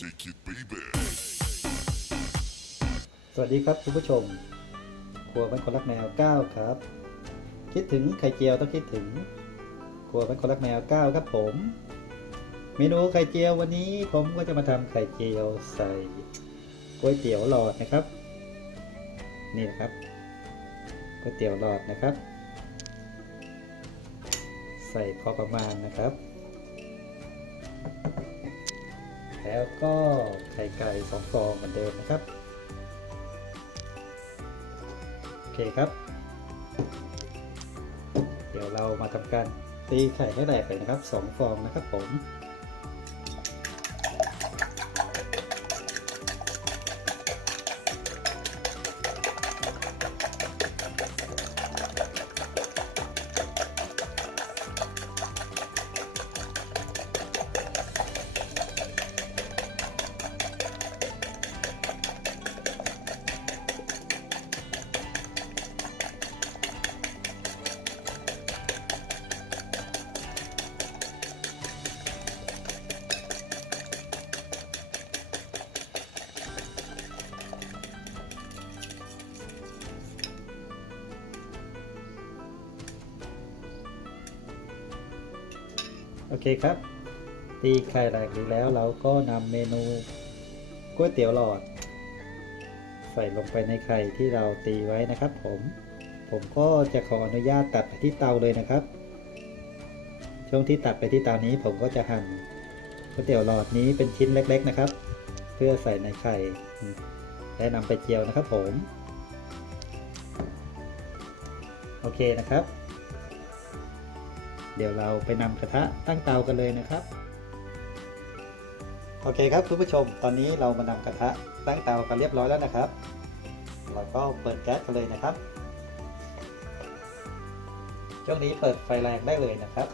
shake it, baby. สวัสดีครับคุณผู้ชม ครัวบ้านคนรักแมว 9 ครับ คิดถึงไข่เจียวต้องคิดถึง ครัวบ้านคนรักแมว 9 ครับผม เมนูไข่เจียววันนี้ผมก็จะมาทำไข่เจียวใส่ก๋วยเตี๋ยวหลอดนะครับ นี่นะครับก๋วยเตี๋ยวหลอดนะครับ ใส่พอประมาณนะครับ แล้วก็ไข่ไก่สองฟองเหมือนเดิมนะครับ โอเคครับ เดี๋ยวเรามาทำการตีไข่ให้แตกไปนะครับสองฟองนะครับผม โอเคครับ ตีไข่แตกดีแล้วเราก็นำเมนูก๋วยเตี๋ยวหลอด ใส่ลงไปในไข่ที่เราตีไว้นะครับผม ผมก็จะขออนุญาตตัดไปที่เตาเลยนะครับ ช่วงที่ตัดไปที่เตานี้ผมก็จะหั่นก๋วยเตี๋ยวหลอดนี้เป็นชิ้นเล็ก ๆนะครับ เพื่อใส่ในไข่ และนำไปเจียวนะครับผม โอเคนะครับ เดี๋ยวเราไปนำกระทะตั้งเตากันเลยนะครับ โอเคครับคุณผู้ชม ตอนนี้เรามานำกระทะตั้งเตากันเรียบร้อยแล้วนะครับ เราก็เปิดแก๊สกันเลยนะครับ ช่วงนี้เปิดไฟแรงได้เลยนะครับ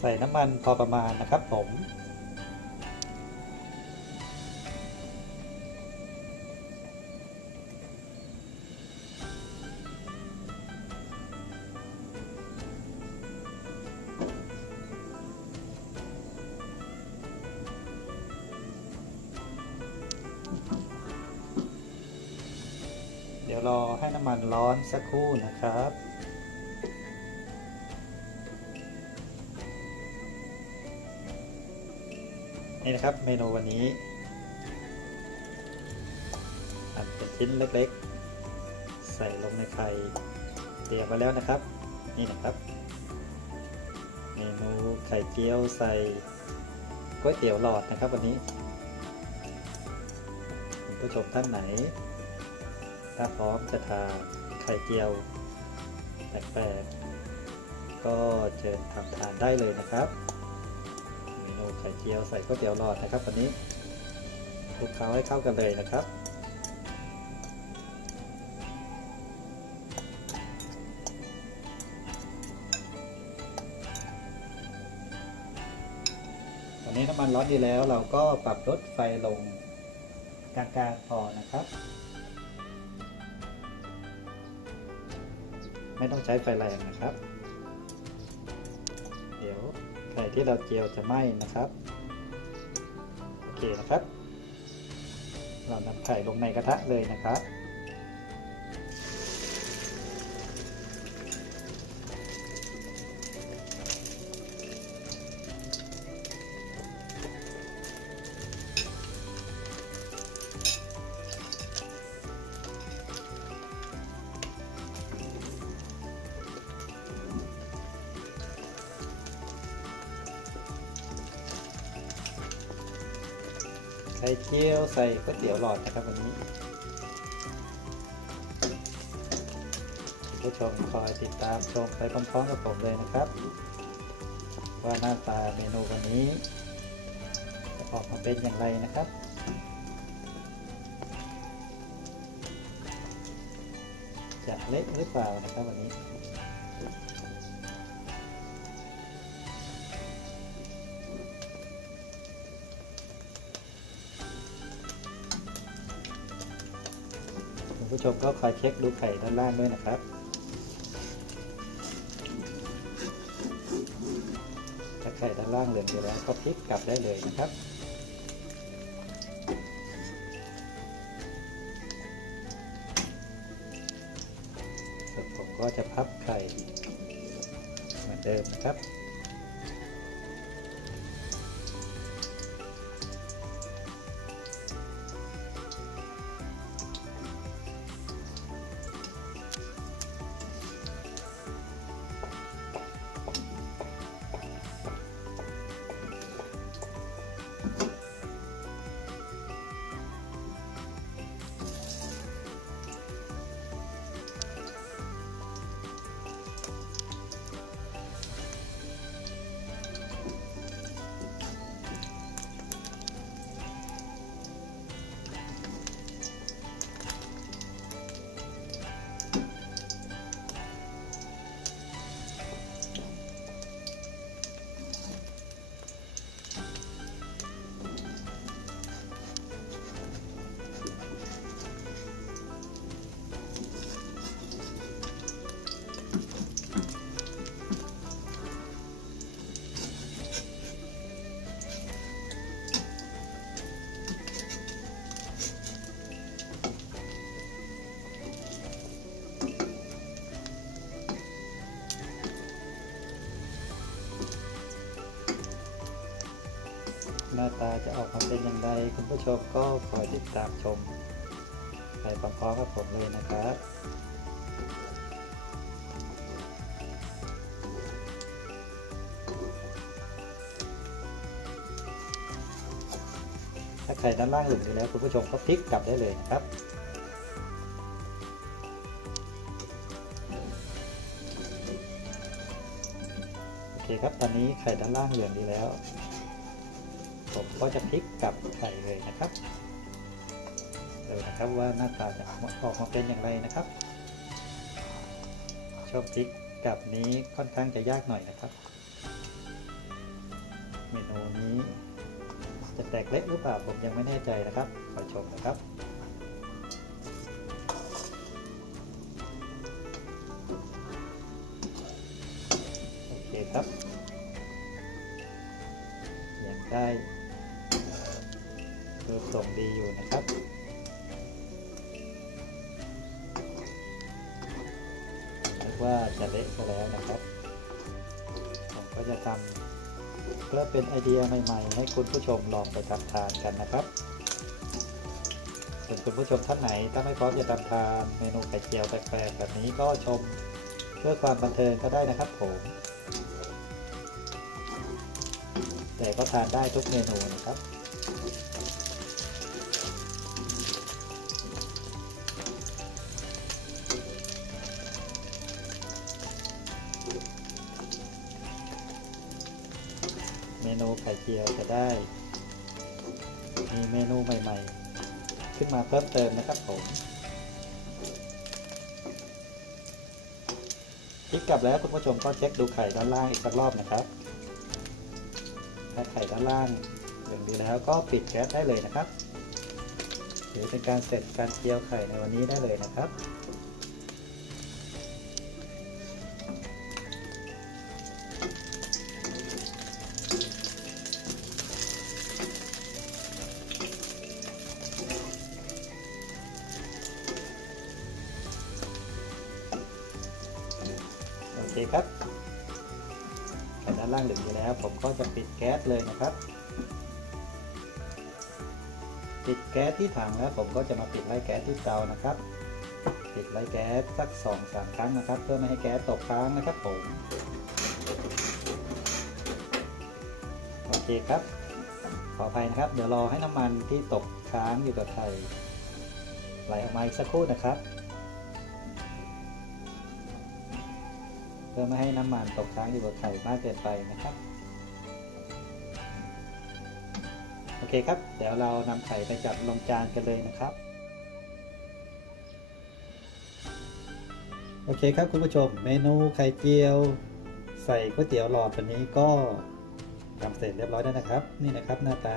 ใส่น้ำมันพอประมาณนะครับผม น้ำมันร้อนสักครู่นะครับ นี่นะครับเมนูวันนี้หั่นเป็นชิ้นเล็กๆ ใส่ลงในไข่เตรียมไว้แล้วนะครับ นี่นะครับ เมนูไข่เจียวใส่ก๋วยเตี๋ยวหลอดนะครับวันนี้คุณผู้ชมท่านไหน ถ้าพร้อมจะทานไข่เจียวแปลกๆก็เชิญทำทานได้เลยนะครับเมนูไข่เจียวใส่ก๋วยเตี๋ยวหลอดนะครับวันนี้คลุกเคล้าให้เข้ากันเลยนะครับตอนนี้น้ำมันร้อนดีแล้วเราก็ปรับลดไฟลงกลางๆพอนะครับ ไม่ต้องใช้ไฟแรงนะครับ เดี๋ยวไข่ที่เราเจียวจะไหม้นะครับ โอเคนะครับ เรานำไข่ลงในกระทะเลยนะครับ ไข่เจียวใส่ก๋วยเตี๋ยวหลอดนะครับวันนี้ผู้ชมคอยติดตามชมไปพร้อมๆกับผมเลยนะครับ ว่าหน้าตาเมนูวันนี้ จะออกมาเป็นอย่างไรนะครับจะเล็กหรือเปล่านะครับวันนี้ ผู้ชมก็คอยเช็คดูไข่ด้านล่างด้วยนะครับถ้าไข่ด้านล่างเหลืองอยู่แล้วก็พลิกกลับได้เลยนะครับผมก็จะพับไข่เหมือนเดิมนะครับ จะออกมาเป็นอย่างไรคุณผู้ชมก็คอยติดตามชมไปพร้อมๆกับผมเลยนะครับถ้าไข่ด้านล่างหลุดอยู่แล้วคุณผู้ชมก็พลิกกลับได้เลยนะครับโอเคครับตอนนี้ไข่ด้านล่างเหลืองดีแล้ว ผมก็จะพลิกกลับไข่เลยนะครับเลยนะครับว่าหน้าตาจะออกมาออกมาเป็นอย่างไรนะครับช่วงพลิกกลับนี้ค่อนข้างจะยากหน่อยนะครับ เมนูนี้จะแตกเล็กหรือเปล่าผมยังไม่แน่ใจนะครับขอชมนะครับ ก็จะทำเพื่อเป็นไอเดียใหม่ ๆ ให้คุณผู้ชมลองไปทำทานกันนะครับส่วนคุณผู้ชมท่านไหนถ้าไม่พร้อมจะทำทานเมนูไข่เจียวแปลกๆแบบนี้ก็ชมเพื่อความบันเทิงก็ได้นะครับผม แต่ก็ทานได้ทุกเมนูนะครับ ไข่เจียวจะได้ มีเมนูใหม่ ๆ ขึ้นมาเพิ่มเติมนะครับผมคลิกกลับแล้วคุณผู้ชมก็เช็คดูไข่ด้านล่างอีกสักรอบนะครับ ถ้าไข่ด้านล่างเหลืองดีแล้วก็ปิดแก๊สได้เลยนะครับหรือเป็นการเสร็จการเจียวไข่ในวันนี้ได้เลยนะครับ ครับไข่ด้านล่างเหลืองอยู่แล้ว ผมก็จะปิดแก๊สเลยนะครับ ปิดแก๊สที่ถังแล้ว ผมก็จะมาปิดไล่แก๊สที่เตานะครับ ปิดไล่แก๊สสักสองสามครั้งนะครับ เพื่อไม่ให้แก๊สตกค้างนะครับผมโอเคครับ ขออภัยนะครับ เดี๋ยวรอให้น้ำมันที่ตกค้างอยู่กับไข่ไหลออกมาอีกสักครู่นะครับ พื่อไม่ให้น้ำมันตกค้างอยู่บนไข่มากเกินไปนะครับ โอเคครับ เดี๋ยวเรานำไข่ไปจัดลงจานกันเลยนะครับโอเคครับคุณผู้ชมเมนูไข่เจียว ใส่ก๋วยเตี๋ยวหลอดวันนี้ก็ทำเสร็จเรียบร้อยแล้วนะครับ นี่นะครับหน้าตา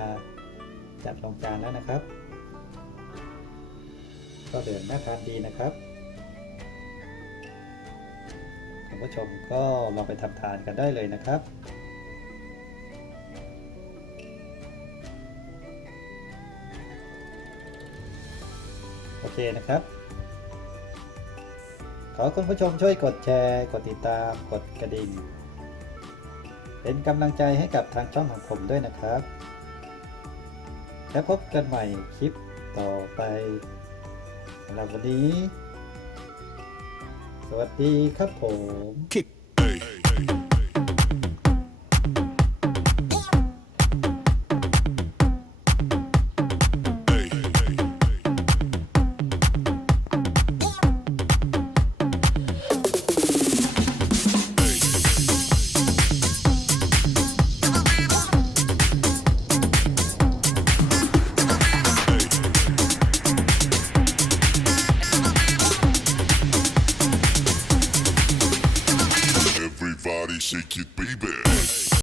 จัดลงจานแล้วนะครับ ก็เหลือน่าทานดีนะครับ ผู้ชมก็ลองไปทำทานกันได้เลยนะครับโอเคนะครับ ขอคุณผู้ชมช่วยกดแชร์ กดติดตามกดกระดิ่ง เป็นกำลังใจให้กับทางช่องของผมด้วยนะครับ แล้วพบกันใหม่คลิปต่อไปสำหรับวันนี้ วัสดีครับผม